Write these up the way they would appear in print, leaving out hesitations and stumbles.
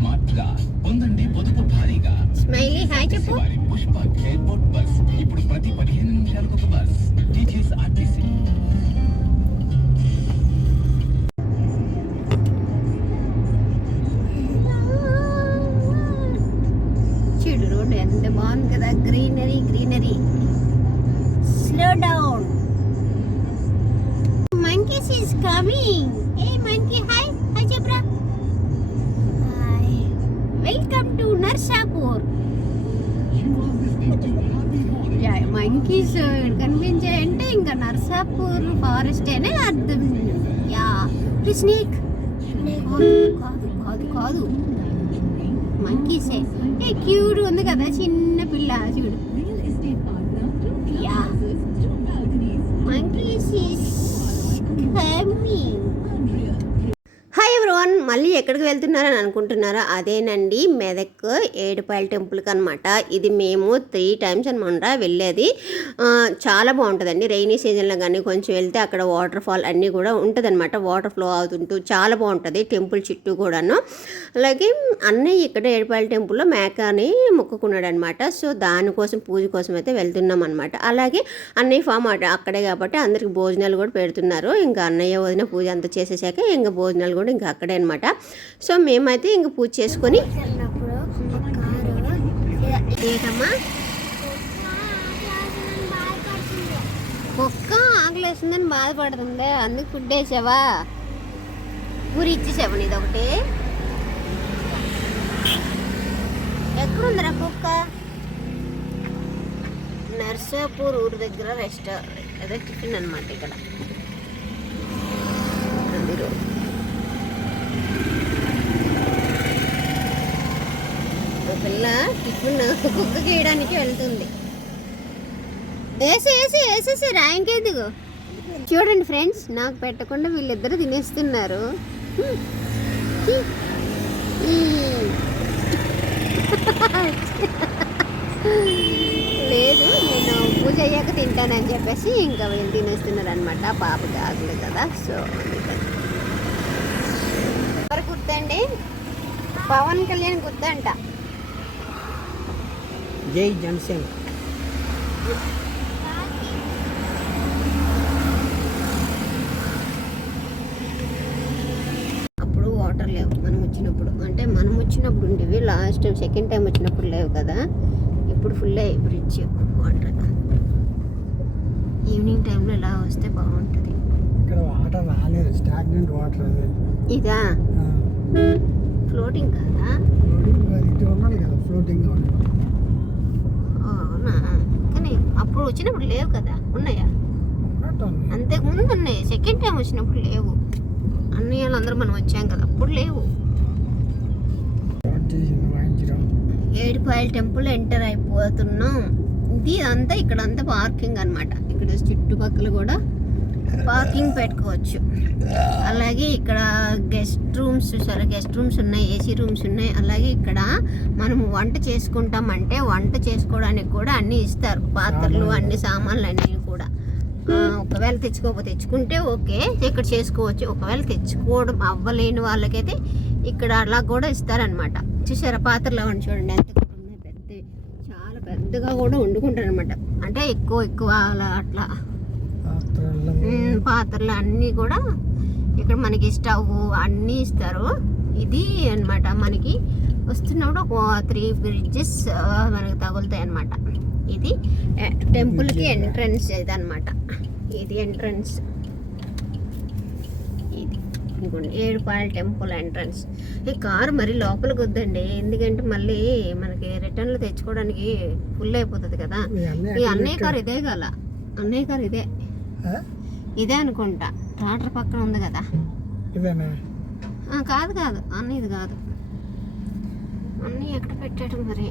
Smart గా పొందండి పొదుపు భారీగా. స్మైలీ హాయ్ చెప్పు. పుష్ప ఎయిర్పోర్ట్ బస్ ఇప్పుడు ప్రతి 15 నిమిషాలకు ఒక బస్. TTS RTC. చూడు రోడ్ ఎంత బాగుంది కదా, greenery greenery. Slow down. Monkeys is coming. ఏ మంకీ హాయ్ హాయ్ చెప్పరా. Hi, welcome to Narsapur. మంకీస్ కనిపించాయంటే ఇంకా నర్సాపూర్ ఫారెస్ట్ అనే అర్థం. యా స్నేక్ కాదు కాదు కాదు, మంకీసే. ఏ క్యూట్ ఉంది కదా చిన్న పిల్ల, చూడు. Yeah monkeys is coming. Hi everyone, మళ్ళీ ఎక్కడికి వెళ్తున్నారని అనుకుంటున్నారా? అదేనండి, మెదక్ ఏడుపాయల టెంపుల్కి అనమాట. ఇది మేము 3 times అనమాట వెళ్ళేది. చాలా బాగుంటుందండి. రైనీ సీజన్లో కానీ కొంచెం వెళ్తే అక్కడ వాటర్ ఫాల్ అన్నీ కూడా ఉంటుందన్నమాట. వాటర్ ఫ్లో అవుతుంటూ చాలా బాగుంటుంది టెంపుల్ చుట్టూ కూడాను. అలాగే అన్నయ్య ఇక్కడ ఏడుపాయల టెంపుల్లో మేకని మొక్కుకున్నాడు అనమాట. సో దానికోసం పూజ కోసం అయితే వెళ్తున్నాం అనమాట. అలాగే అన్నయ్య ఫామ్ అక్కడే కాబట్టి అందరికి భోజనాలు కూడా పెడుతున్నారు. ఇంకా అన్నయ్య వదిన పూజ అంతా చేసేసాక ఇంకా భోజనాలు కూడా ఇంకా అక్కడే అనమాట. సో మేమైతే ఇంక పూజ చేసుకొని కుక్క ఆకలేసిందని బాధపడుతుంది, అందుకు ఫుడ్ వేసావా? పూరి ఇచ్చేసావా నీది ఒకటి? ఎక్కడుందిరా కుక్క? నర్సాపూర్ ఊరు దగ్గర రెస్టారెంట్, అదే టిఫిన్ అనమాట. ఇక్కడ పిల్ల టిఫిన్ కుక్క చేయడానికి వెళ్తుంది. వేసేసి రాయింకేందుకు? చూడండి ఫ్రెండ్స్, నాకు పెట్టకుండా వీళ్ళిద్దరు తినేస్తున్నారు. లేదు, నేను పూజ అయ్యాక తింటానని చెప్పేసి ఇంకా వీళ్ళు తినేస్తున్నారు అనమాట. పాపకి ఆగలేదు కదా. సో ఎవరు గుర్తండి? పవన్ కళ్యాణ్ గుర్తంట. జై జనసేన. అప్పుడు వాటర్ లేవు మనం వచ్చినప్పుడు ఉండేవి. లాస్ట్ టైం సెకండ్ టైం వచ్చినప్పుడు లేవు కదా. ఇప్పుడు ఫుల్ అయ్యి బ్రిడ్జ్ వాటర్. ఈవినింగ్ టైంలో ఇలా వస్తే బాగుంటుంది. ఇక్కడ వాటర్ రాలేదు, స్టాగ్నెంట్ వాటర్. అది ఇదా ఫ్లోటింగ్ కదా? ఫ్లోటింగ్ అవునా? కానీ అప్పుడు వచ్చినప్పుడు లేవు కదా. ఉన్నాయా? అంతకుముందు ఉన్నాయి. సెకండ్ టైం వచ్చినప్పుడు లేవు. అన్ని వాళ్ళందరూ మనం వచ్చాం కదా, అప్పుడు లేవు. ఏడుపాయల టెంపుల్ ఎంటర్ అయిపోతున్నాం. ఇది అంతా ఇక్కడంతా పార్కింగ్ అనమాట. ఇక్కడ చుట్టుపక్కల కూడా పార్కింగ్ పెట్టుకోవచ్చు. అలాగే ఇక్కడ గెస్ట్ రూమ్స్ ఉన్నాయి, ఏసీ రూమ్స్ ఉన్నాయి. అలాగే ఇక్కడ మనము వంట చేసుకుంటామంటే వంట చేసుకోవడానికి కూడా అన్నీ ఇస్తారు. పాత్రలు, అన్ని సామాన్లు అన్నీ కూడా. ఒకవేళ తెచ్చుకుంటే ఓకే, ఇక్కడ చేసుకోవచ్చు. ఒకవేళ తెచ్చుకోవడం అవ్వలేని వాళ్ళకైతే ఇక్కడ అలా కూడా ఇస్తారనమాట. చూసారా పాత్రలు అవన్నీ చూడండి ఎంత ఉన్నాయి, పెద్ద, చాలా పెద్దగా కూడా వండుకుంటారు అనమాట. అంటే ఎక్కువ అలా అట్లా పాత్రలు అన్నీ కూడా ఇక్కడ మనకి స్టవ్ అన్నీ ఇస్తారు. ఇది అనమాట మనకి వస్తున్నప్పుడు ఒక 3 bridges మనకి తగులుతాయి అనమాట. ఇది టెంపుల్కి ఎంట్రన్స్ ఇది అనమాట. ఇది ఎంట్రన్స్. ఇది ఇంకోండి ఏడుపాయల టెంపుల్ ఎంట్రన్స్. ఈ కారు మరి లోపలికి వద్దండి, ఎందుకంటే మళ్ళీ మనకి రిటర్న్లో తెచ్చుకోవడానికి ఫుల్ అయిపోతుంది కదా. ఈ అన్నయ్య కారు ఇదే గల, అన్నయ్య కారు ఇదే అనుకుంటా. ట్రాక్టర్ పక్కన ఉంది కదా. కాదు అన్నీ ఇది కాదు. అన్నీ ఎక్కడ పెట్టాడు మరి?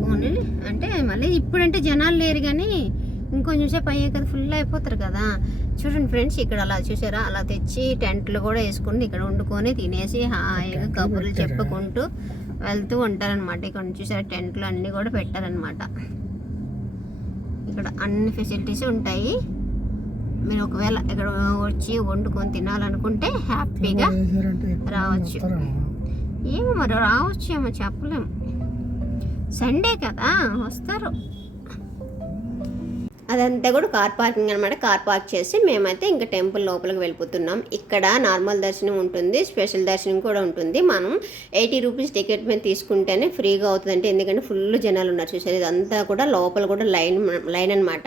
పోనీ అంటే మళ్ళీ ఇప్పుడంటే జనాలు లేరు, కానీ ఇంకొంచెం సేపు అయ్యే కదా ఫుల్ అయిపోతారు కదా. చూడండి ఫ్రెండ్స్, ఇక్కడ అలా చూసారా, అలా తెచ్చి టెంట్లు కూడా వేసుకుని ఇక్కడ వండుకొని తినేసి హాయిగా కబుర్లు చెప్పుకుంటూ వెళ్తూ ఉంటారనమాట. ఇక్కడ చూసారా టెంట్లు అన్నీ కూడా పెట్టారనమాట. ఇక్కడ అన్ని ఫెసిలిటీస్ ఉంటాయి. మీరు ఒకవేళ ఇక్కడ వచ్చి వండుకొని తినాలనుకుంటే హ్యాపీగా రావచ్చు. ఏమో మరి రావచ్చు ఏమో చెప్పలేము, సండే కదా వస్తారు. అదంతా కూడా కార్ పార్కింగ్ అనమాట. కార్ పార్క్ చేసి మేమైతే ఇంకా టెంపుల్ లోపలికి వెళ్ళిపోతున్నాం. ఇక్కడ నార్మల్ దర్శనం ఉంటుంది, స్పెషల్ దర్శనం కూడా ఉంటుంది. మనం 80 రూపీస్ టికెట్ మీద తీసుకుంటేనే ఫ్రీగా అవుతుందంటే, ఎందుకంటే ఫుల్ జనాలు ఉన్నారు చూసారు. ఇదంతా కూడా లోపల కూడా లైన్ అనమాట.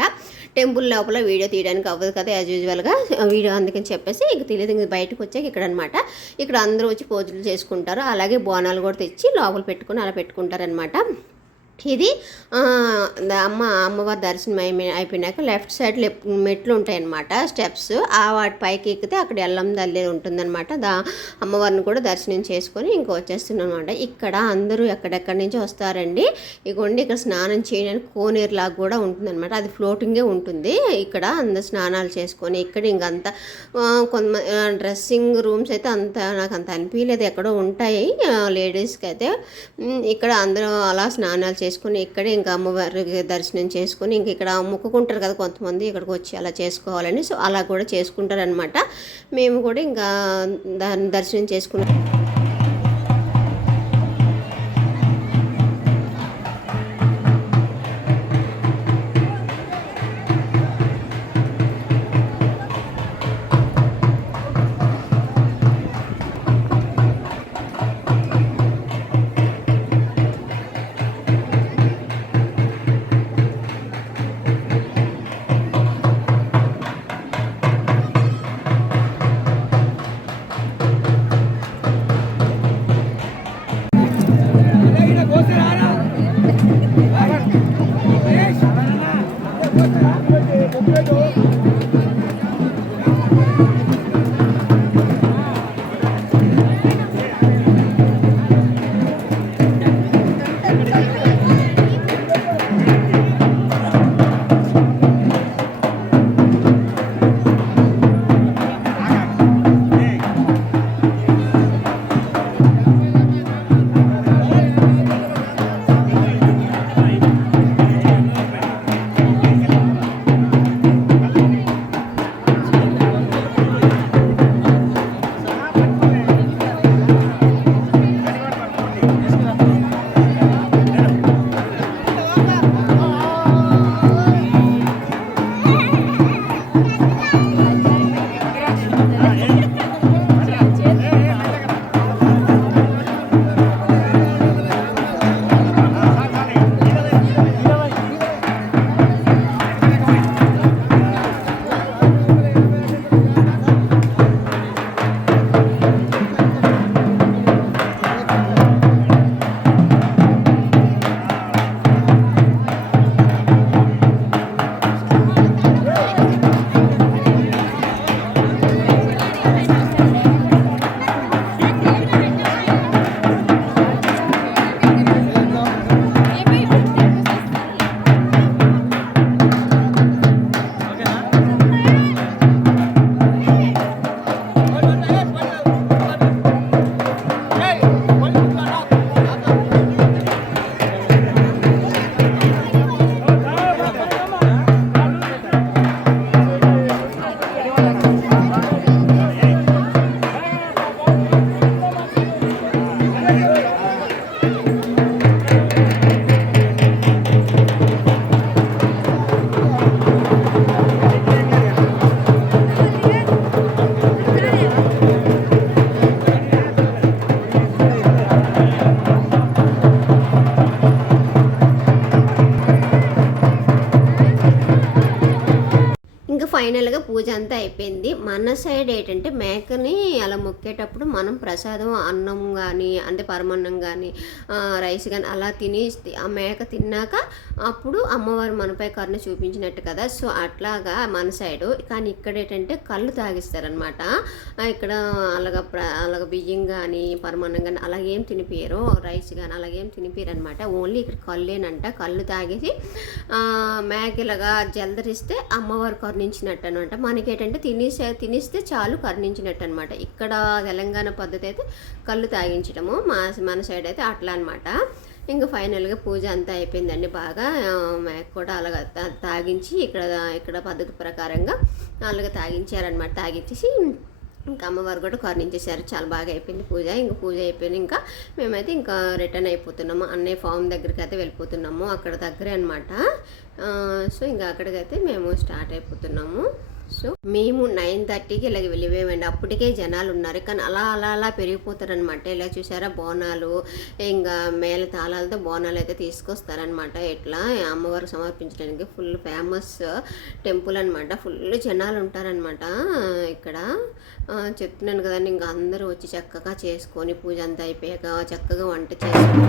టెంపుల్ లోపల వీడియో తీయడానికి అవ్వదు కదా యాజ్ యూజువల్గా వీడియో, అందుకని చెప్పేసి ఇంక తెలియదు. ఇంక బయటకు వచ్చాక ఇక్కడ అనమాట. ఇక్కడ అందరూ వచ్చి పూజలు చేసుకుంటారు. అలాగే బోనాలు కూడా తెచ్చి లోపల పెట్టుకుని అలా పెట్టుకుంటారనమాట. ఇది అమ్మవారి దర్శనం అయిపోయినాక లెఫ్ట్ సైడ్ మెట్లు ఉంటాయన్నమాట, స్టెప్స్. వాటి పైకి ఎక్కితే అక్కడ ఎల్లం తల్లి ఉంటుందన్నమాట. అమ్మవారిని కూడా దర్శనం చేసుకొని ఇంక వచ్చేస్తున్నాం అనమాట. ఇక్కడ అందరూ ఎక్కడెక్కడి నుంచి వస్తారండి. ఇగోండి ఇక్కడ స్నానం చేయడానికి కోనేరు లాగా కూడా ఉంటుందన్నమాట. అది ఫ్లోటింగే ఉంటుంది. ఇక్కడ అందరు స్నానాలు చేసుకొని ఇక్కడ ఇంకంతా కొంతమంది డ్రెస్సింగ్ రూమ్స్ అయితే నాకు అంత అనిపించలేదు, ఎక్కడో ఉంటాయి లేడీస్కి అయితే. ఇక్కడ అందరూ అలా స్నానాలు చేసుకొని ఇక్కడే ఇంకా అమ్మవారికి దర్శనం చేసుకొని ఇంక ఇక్కడ మొక్కుకుంటారు కదా కొంతమంది, ఇక్కడికి వచ్చి అలా చేసుకోవాలని. సో అలా కూడా చేసుకుంటారనమాట. మేము కూడా ఇంకా దాన్ని దర్శనం చేసుకున్నాం. ఫైనల్గా పూజ అంతా అయిపోయింది. మన సైడ్ ఏంటంటే మేకని అలా మొక్కేటప్పుడు మనం ప్రసాదం అన్నం కానీ అంటే పరమాన్నం కానీ రైస్ కానీ అలా తిని ఆ మేక తిన్నాక అప్పుడు అమ్మవారు మనపై కరుణ చూపించినట్టు కదా. సో అట్లాగా మన సైడు. కానీ ఇక్కడ ఏంటంటే కళ్ళు తాగిస్తారనమాట. ఇక్కడ అలాగ బియ్యం కానీ పరమాన్నం కానీ అలాగేం తినిపించరు, రైస్ కానీ అలాగేం తినిపించరు అనమాట. ఓన్లీ ఇక్కడ కళ్ళేనంట. కళ్ళు తాగేసి మేక ఇలాగా జలదరిస్తే అమ్మవారు కరుణించినట్టు అనమాట. మనకి ఏంటంటే తినిస్తే చాలు కరుణించినట్టు అనమాట. ఇక్కడ తెలంగాణ పద్ధతి అయితే కళ్ళు తాగించడము, మన సైడ్ అయితే అట్లా అనమాట. ఇంకా ఫైనల్గా పూజ అంతా అయిపోయిందండి. బాగా మేక కూడా అలాగ తాగించి ఇక్కడ పద్ధతి ప్రకారంగా అలాగ తాగించారనమాట. తాగించేసి ఇంకా అమ్మవారు కూడా కరుణించేశారు. చాలా బాగా అయిపోయింది పూజ. ఇంకా పూజ అయిపోయింది. ఇంకా మేమైతే ఇంకా రిటర్న్ అయిపోతున్నాము. అన్నయ్య ఫామ్ దగ్గరికి అయితే వెళ్ళిపోతున్నాము. అక్కడ దగ్గరే అనమాట. సో ఇంకా అక్కడికైతే మేము స్టార్ట్ అయిపోతున్నాము. సో మేము 9:30కి ఇలాగ వెళ్ళిపోయామండి. అప్పటికే జనాలు ఉన్నారు, కానీ అలా పెరిగిపోతారనమాట. ఇలా చూసారా బోనాలు, ఇంకా మేళ తాళాలతో బోనాలు అయితే తీసుకొస్తారనమాట. ఇట్లా అమ్మవారికి సమర్పించడానికి ఫుల్ ఫేమస్ టెంపుల్ అనమాట. ఫుల్ జనాలు ఉంటారనమాట ఇక్కడ. చెప్తున్నాను కదండి, ఇంకా అందరూ వచ్చి చక్కగా చేసుకొని పూజ అంతా అయిపోయాక చక్కగా వంట చేసుకొని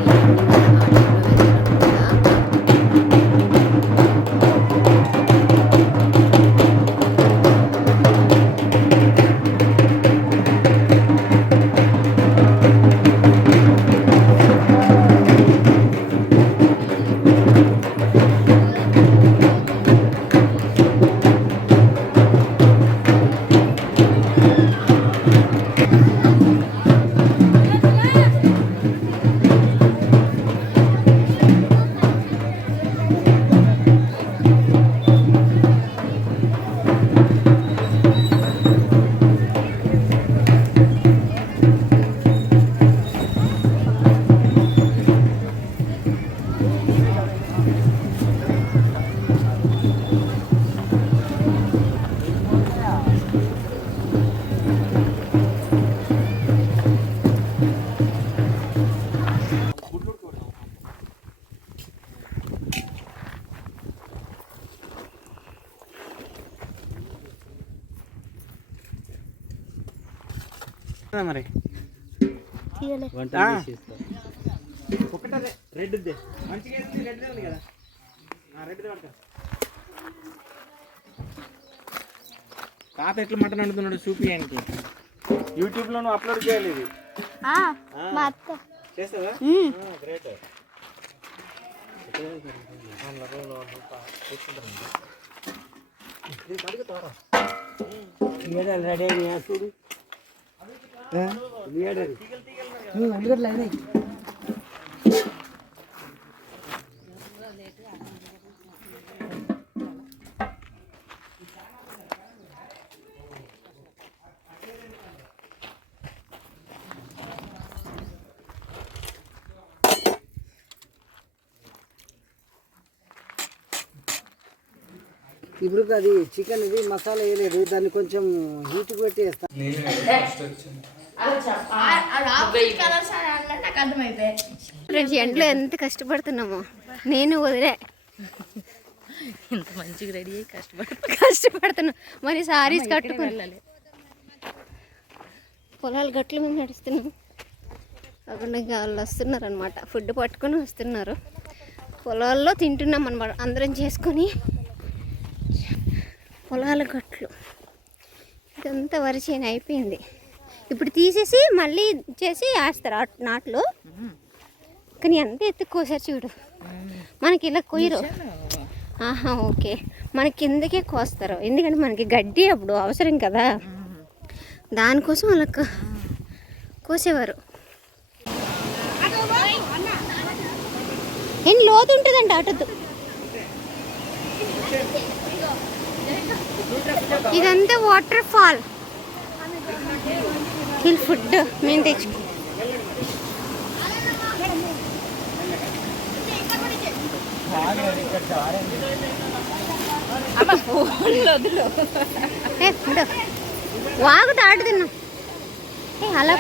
మరి ఒకటే రెడ్ మంచిగా రెడ్ ఉంది కదా, రెడ్ పడతా. తాత ఎట్లా మటన్ వండుతున్నాడు చూపియానికి. యూట్యూబ్లో నువ్వు అప్లోడ్ చేయాలి ఇది. చేస్తావా? గ్రేట్. రెడీ అయినా చూడు. ఇప్పుడు అది చికెన్ ఇది మసాలా వేయలేదు, దాన్ని కొంచెం హీట్ పెట్టి వేస్తాను. ఎంట్లో ఎంత కష్టపడుతున్నామో నేను వదిలే. ఇంత మంచిగా రెడీ అయ్యి కష్టపడుతున్నా. మరి సారీస్ కట్టుకుని పొలాలు గట్ల మీద నడుస్తున్నాం. అక్కడ వాళ్ళు వస్తున్నారు అనమాట, ఫుడ్ పట్టుకొని వస్తున్నారు. పొలాల్లో తింటున్నాం అనమాట అందరం చేసుకొని. పొలాల గట్లు ఇదంతా వరి చేను అయిపోయింది. ఇప్పుడు తీసేసి మళ్ళీ చేసి వేస్తారు నాట్లు. కానీ ఎంత ఎత్తుకోసారి చూడు, మనకి ఇలా కొయ్యరు. ఓకే, మనకి కిందకే కోస్తారు, ఎందుకంటే మనకి గడ్డి అప్పుడు అవసరం కదా, దానికోసం వాళ్ళకి కోసేవారు. ఏం లోతు ఉంటుందంట అటు. ఇదంతా వాటర్ ఫాల్. ఫుడ్ మేము తెచ్చు వాగు దాటు తిన్నాం. అలా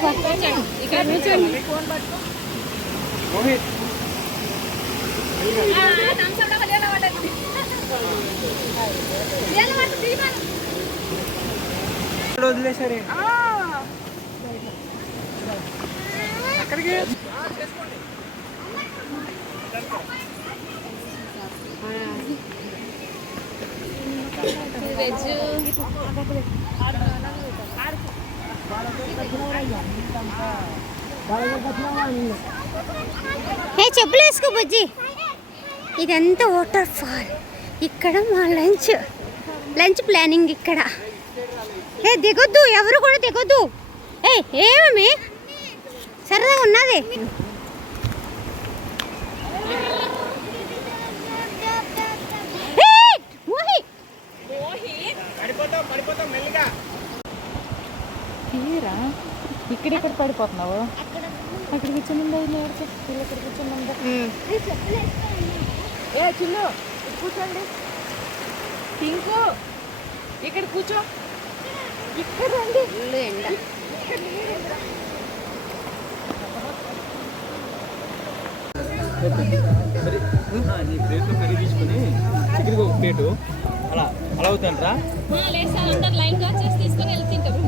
ఇక్కడ నుంచి వదిలేసరి అక్కడికి చెప్పులు వేసుకో బుజ్జి. ఇదంతా వాటర్ ఫాల్. ఇక్కడ మా లంచ్ ప్లానింగ్ ఇక్కడ. దిగొద్దు, ఎవరు కూడా దిగొద్దు. ఏమేమి సరదాగా ఉన్నది. పడిపోతాం మెల్లిగా. తీరా ఇక్కడ పడిపోతున్నావు. అక్కడ కూర్చొని ఇక్కడ కూర్చొని ఏ చిన్ను కూర్చోండి. పింకు ఇక్కడ కూర్చో. ఇక్కడ రండి. ఎండ నీ ప్లేట్లో కర్రీ తీసుకుని చికెన్ ఒక ప్లేటు అలా అలా అవుతాంట్రా. లైన్గా వచ్చేసి తీసుకొని వెళ్ళి తింటారు.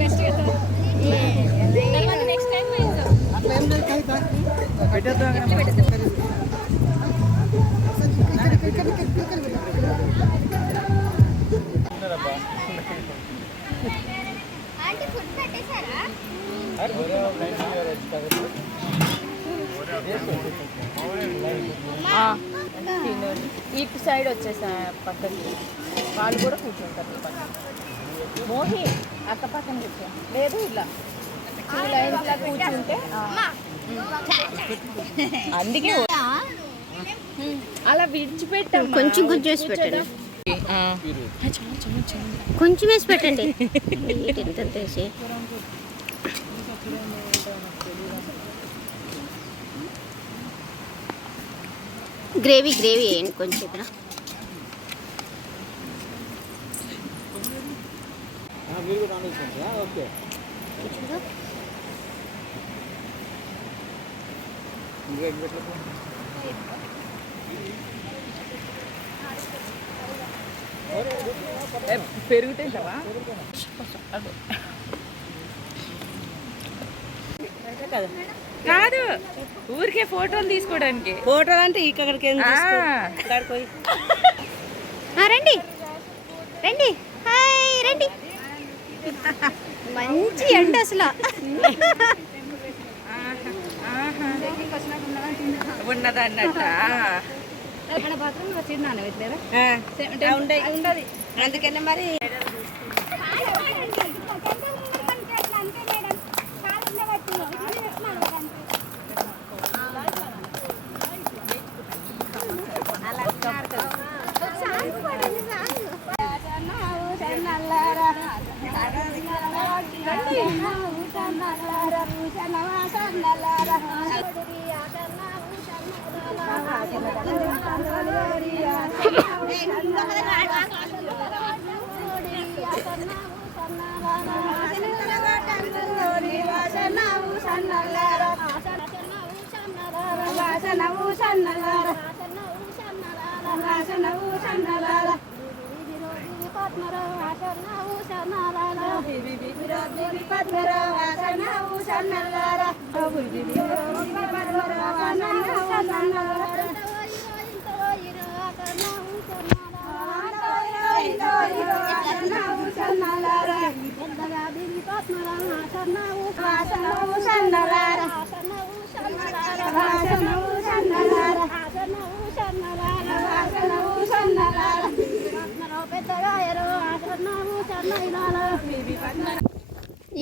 బెస్ట్ కదా. నెక్స్ట్ టైం ఇటు సైడ్ వచ్చేసా పక్కకి వాళ్ళు కూడా కూర్చుంటారు. పక్కన మోహి అక్క పక్కన కూర్చో. లేదు ఇలా లైన్స్లా కూర్చుంటే అందుకే అలా విడిచిపెట్టాం. కొంచెం వేసి పెట్టండి. కొంచెం వేసి పెట్టండి. ఎంత వేసి గ్రేవీ వేయండి కొంచెం ఇక్కడ. మీరు కూడా ఆలోచించండి. ఓకే పెరుగుతావా కదా? కాదు, ఊరికే ఫోటోలు తీసుకోవడానికి. ఫోటోలు అంటే ఇక్కడికి రండి రండి. హాయ్ రండి. మంచి ఎండ అసలు. ఉన్నదన్నట్ట ఉండదు. అందుకనే మరి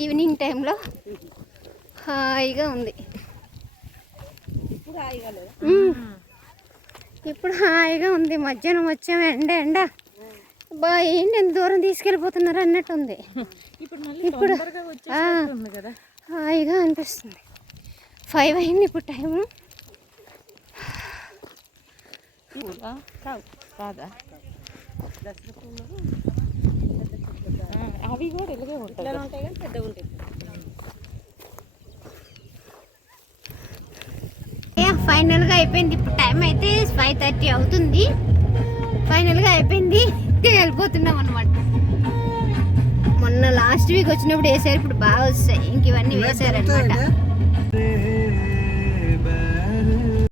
ఈవినింగ్ టైంలో హాయిగా ఉంది. ఇప్పుడు హాయిగా ఉంది. మధ్యాహ్నం వచ్చాము, ఎండ బా ఏంటి ఎంత దూరం తీసుకెళ్ళిపోతున్నారు అన్నట్టు ఉంది. ఇప్పుడు హాయిగా అనిపిస్తుంది. 5 అయింది ఇప్పుడు టైము. అవి కూడా ఇలాగే ఉంటాయి కానీ పెద్దగా ఉంటాయి. ఫైనల్గా అయిపోయింది. ఇప్పుడు టైం అయితే 5:30 అవుతుంది. ఫైనల్గా అయిపోయింది. వెళ్ళిపోతున్నాం అనమాట. మొన్న లాస్ట్ వీక్ వచ్చినప్పుడు వేసారు, ఇప్పుడు బాగా వస్తాయి. ఇంక ఇవన్నీ వేసారనమాట.